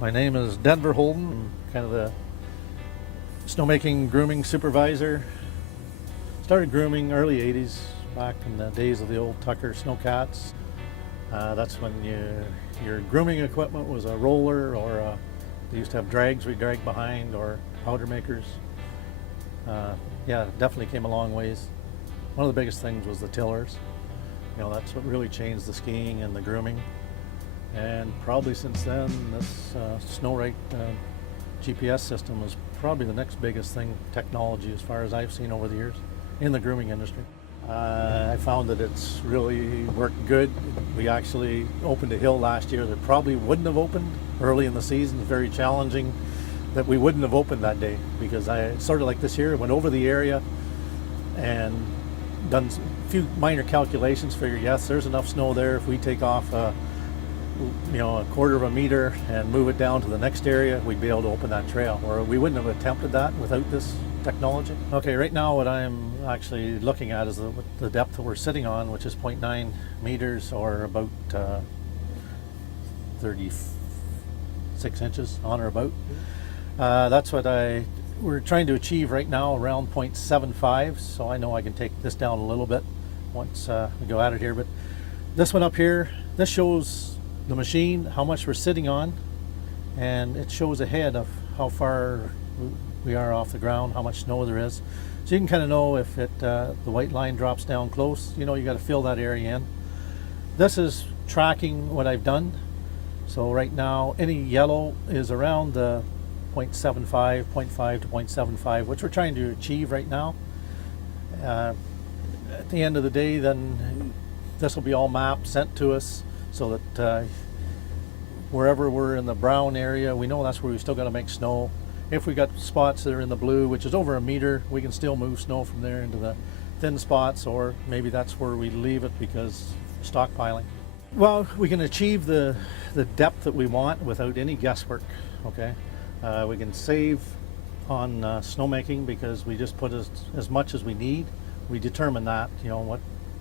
My name is Denver Holden. I'm kind of the snowmaking grooming supervisor. Started grooming early 80s, back in the days of the old Tucker snowcats. That's when your grooming equipment was a roller, or they used to have drags we dragged behind, or powder makers. Yeah, definitely came a long ways. One of the biggest things was the tillers. That's what really changed the skiing and the grooming. And probably since then, this Snowright GPS system is probably the next biggest thing, technology, as far as I've seen over the years in the grooming industry. I found that it's really worked good. We actually opened a hill last year that probably wouldn't have opened early in the season. It's very challenging that we wouldn't have opened that day, because I sort of like this year went over the area and done a few minor calculations, figured yes, there's enough snow there. If we take off a quarter of a meter and move it down to the next area, we'd be able to open that trail, or we wouldn't have attempted that without this technology. Okay, right now what I'm actually looking at is the depth that we're sitting on, which is 0.9 meters, or about 36 inches, on or about. That's what we're trying to achieve right now, around 0.75, so I know I can take this down a little bit once we go at it here. But this one up here, this shows the machine, how much we're sitting on, and it shows ahead of how far we are off the ground, how much snow there is. So you can kind of know if the white line drops down close, you got to fill that area in. This is tracking what I've done. So right now, any yellow is around the 0.75, 0.5 to 0.75, which we're trying to achieve right now. At the end of the day, then this will be all mapped, sent to us, so that wherever we're in the brown area, we know that's where we still got to make snow. If we got spots that are in the blue, which is over a meter, we can still move snow from there into the thin spots, or maybe that's where we leave it because stockpiling. Well, we can achieve the depth that we want without any guesswork, okay? We can save on snowmaking because we just put as much as we need. We determine that, what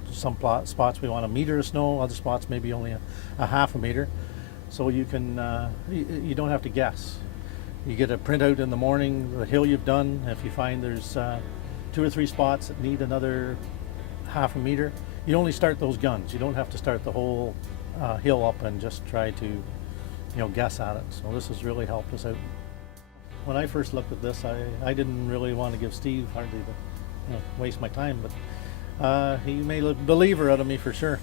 some spots we want a meter of snow, other spots maybe only a half a meter. So you can, you don't have to guess. You get a printout in the morning, the hill you've done. If you find there's 2 or 3 spots that need another half a meter, you only start those guns. You don't have to start the whole hill up and just try to, guess at it. So this has really helped us out. When I first looked at this, I didn't really want to give Steve hardly to waste my time, but he made a believer out of me for sure.